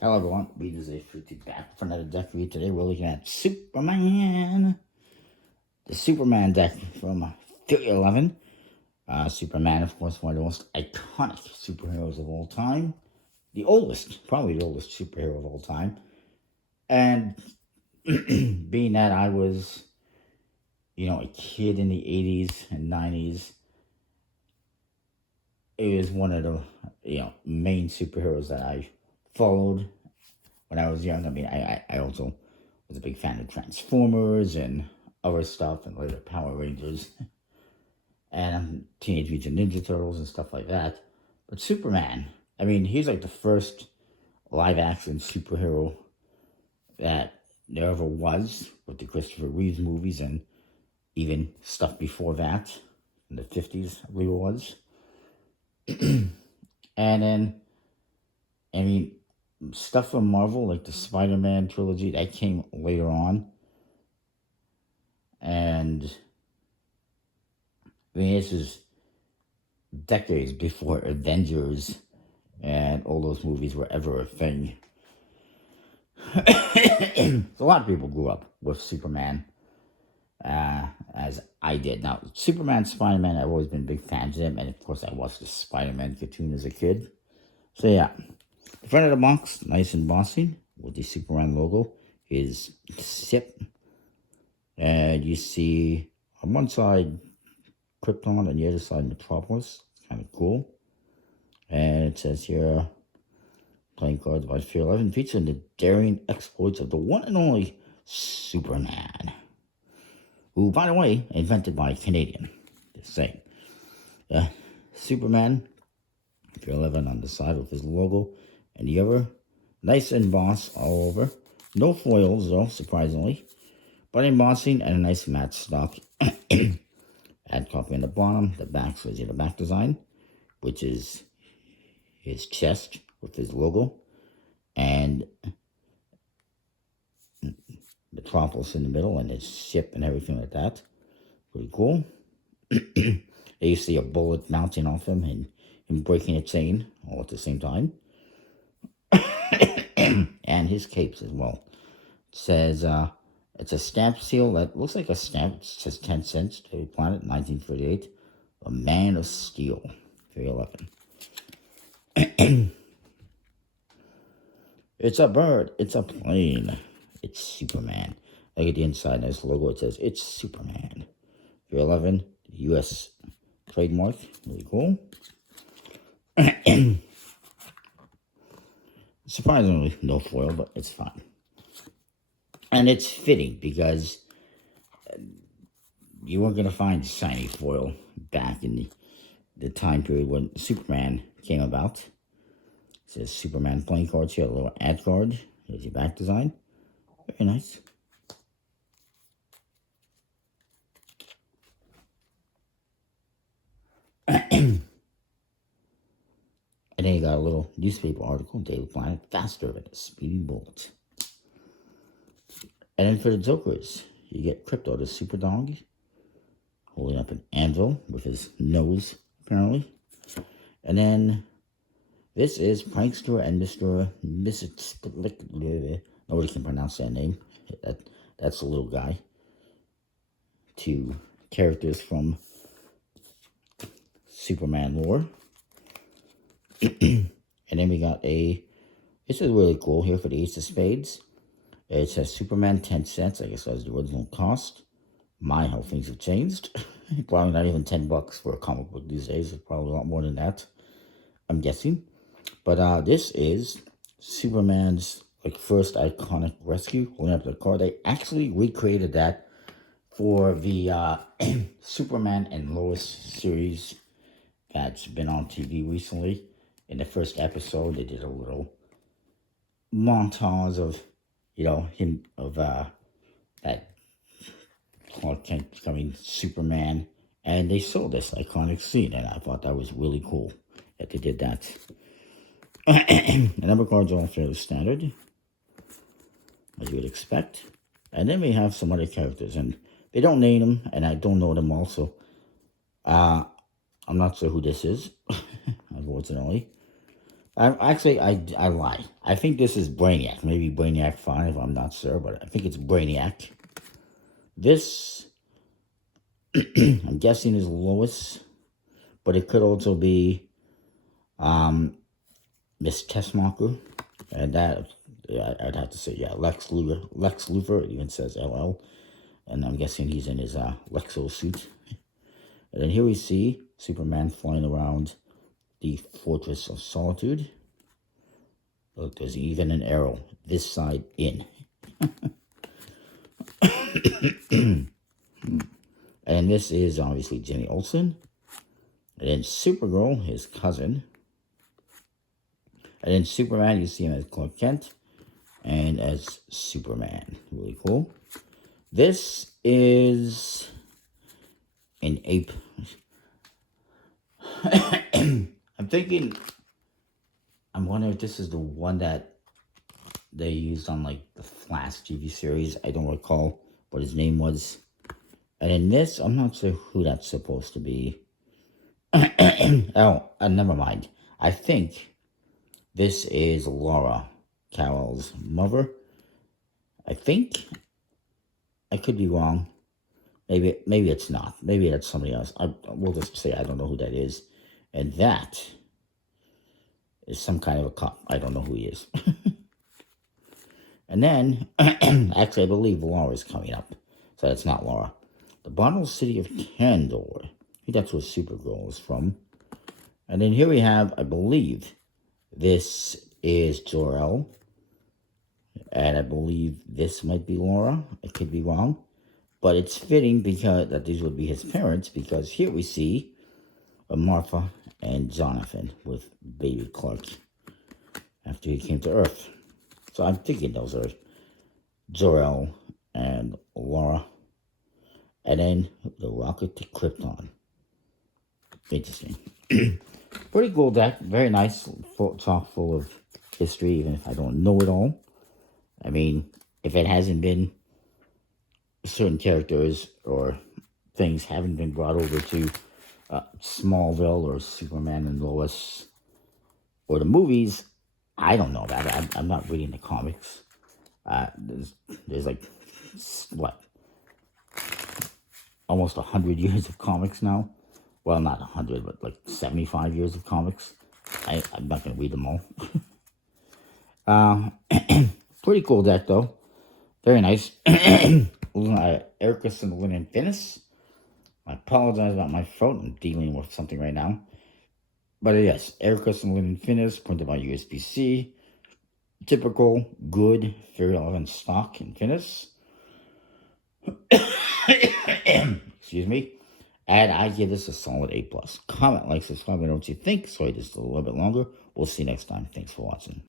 Hello everyone, we is a fruity back for another deck review. Today we're looking at Superman. The Superman deck from 311. Superman, of course, one of the most iconic superheroes of all time. The oldest, probably the oldest superhero of all time. And being that I was, a kid in the 80s and 90s, it was one of the, main superheroes that I followed when I was young. I mean, I also was a big fan of Transformers and other stuff, and later Power Rangers and Teenage Mutant Ninja Turtles and stuff like that. But Superman, I mean, he's like the first live action superhero that there ever was with the Christopher Reeves movies and even stuff before that in the 50s, I believe it was. And then, I mean, stuff from Marvel, like the Spider-Man trilogy, that came later on. And, I mean, this is decades before Avengers and all those movies were ever a thing. So a lot of people grew up with Superman, as I did. Now, Superman, Spider-Man, I've always been big fans of them, and of course I watched the Spider-Man cartoon as a kid. So yeah, the front of the box, nice embossing with the Superman logo, is SIP. And you see on one side Krypton and the other side Metropolis. It's kind of cool. And it says here, playing cards by 311, featuring the daring exploits of the one and only Superman. Who, by the way, invented by a Canadian. Just saying. Superman, 311 on the side with his logo. And the other, nice emboss all over. No foils though, surprisingly. But embossing and a nice matte stock. Add copy on the bottom. The back shows you the back design, which is his chest with his logo. And Metropolis in the middle and his ship and everything like that. Pretty cool. You see a bullet bouncing off him and him breaking a chain all at the same time. And his capes as well. It says, it's a stamp seal that looks like a stamp. It says 10 cents to the planet, 1938. A Man of Steel, 311. It's a bird. It's a plane. It's Superman. Look at the inside. Nice logo. It says, it's Superman. 311, U.S. trademark. Really cool. Surprisingly, no foil, but it's fine. And it's fitting because you weren't going to find shiny foil back in the time period when Superman came about. It says Superman playing cards here, a little ad card. Here's your back design. Very nice. And then you got a little newspaper article, Daily Planet, faster than a speeding bullet. And then for the Jokers, you get Crypto, the super dog, holding up an anvil with his nose, apparently. And then this is Prankster and Mr. Nobody can pronounce that name. That's a little guy. Two characters from Superman lore. And then we got this is really cool here for the Ace of Spades. It says Superman 10 cents. I guess that was the original cost. My, how things have changed. Probably not even $10 for a comic book these days. It's probably a lot more than that, I'm guessing. But this is Superman's first iconic rescue. Holding up the card. They actually recreated that for the Superman and Lois series that's been on TV recently. In the first episode, they did a little montage of, him, of that Clark Kent becoming Superman. And they saw this iconic scene, and I thought that was really cool that they did that. The number cards are all fairly standard, as you would expect. And then we have some other characters, and they don't name them, and I don't know them also. I'm not sure who this is, unfortunately. I lie. I think this is Brainiac. Maybe Brainiac 5, I'm not sure, but I think it's Brainiac. This, I'm guessing, is Lois, but it could also be Miss Tessmacher. And that, yeah, I'd have to say, yeah, Lex Luthor. Lex Luthor, it even says LL. And I'm guessing he's in his Lexo suit. And then here we see Superman flying around the Fortress of Solitude. Look, there's even an arrow this side in. And this is obviously Jimmy Olsen. And then Supergirl, his cousin. And then Superman, you see him as Clark Kent and as Superman. Really cool. This is an ape. I'm thinking, I'm wondering if this is the one that they used on like the Flash TV series. I don't recall what his name was. And in this, I'm not sure who that's supposed to be. Oh, never mind. I think this is Laura Carroll's mother. I think. I could be wrong. Maybe it's not. Maybe that's somebody else. We'll just say I don't know who that is. And that is some kind of a cop. I don't know who he is. And then, actually, I believe Laura is coming up. So that's not Laura. The Bottle City of Candor. I think that's where Supergirl is from. And then here we have, I believe, this is Jor-El. And I believe this might be Laura. I could be wrong. But it's fitting because that these would be his parents, because here we see Martha and Jonathan with baby Clark after he came to Earth. So I'm thinking those are Jor-El and Laura. And then the rocket to Krypton. Interesting. Pretty cool deck. Very nice. Chock full of history, even if I don't know it all. I mean, if it hasn't been, certain characters or things haven't been brought over to Smallville or Superman and Lois or the movies, I don't know that. I'm not reading the comics. There's like, what, almost 100 years of comics now. Well, not 100, but like 75 years of comics. I'm not going to read them all. Pretty cool deck, though. Very nice. Ericus and the Linen Finis. I apologize about my throat. I'm dealing with something right now. But yes, Ericus and Linen Finis, printed by USPCC. Typical, good, very relevant stock in Finis. Excuse me. And I give this a solid A+. Comment, like, subscribe, and what you think. Sorry, this is a little bit longer. We'll see you next time. Thanks for watching.